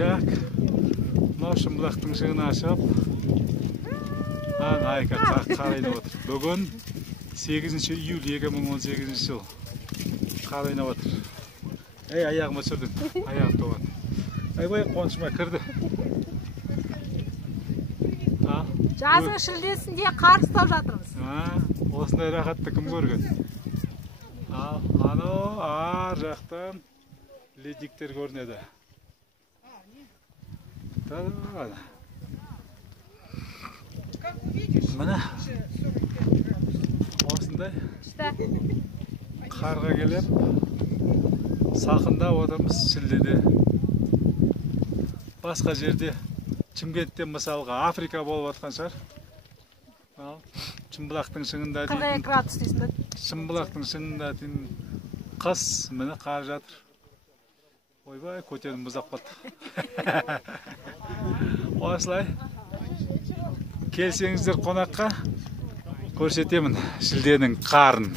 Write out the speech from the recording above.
Так, мынау Шымбұлақтың шыңына шығып, Айка қарайын отыр. Бүгін 8 июль 2018 жыл. Қарайын отыр. Аяғыма сүрдім. Аяғым тоғады. Айбай қонышыма кірді. Жазғы шілдесінде қар ұстап жатырмыз. Осындай рахатты кім көрген? Анау ар жақтан ледниктер көрінеді. Міне осындай қарға келіп сақында отырмыз шілдеде. Басқа жерде Шымкенттен мысалға Африка болып жатқан шығар. Шымбұлақтың шыңында 42 градус дейсің. Шымбұлақтың шыңында қыс, міне қар жатыр. Ойбай, көтерім мұздап қалды. Осылай келсеңіздер қонаққа көрсетемін шілденің қарын.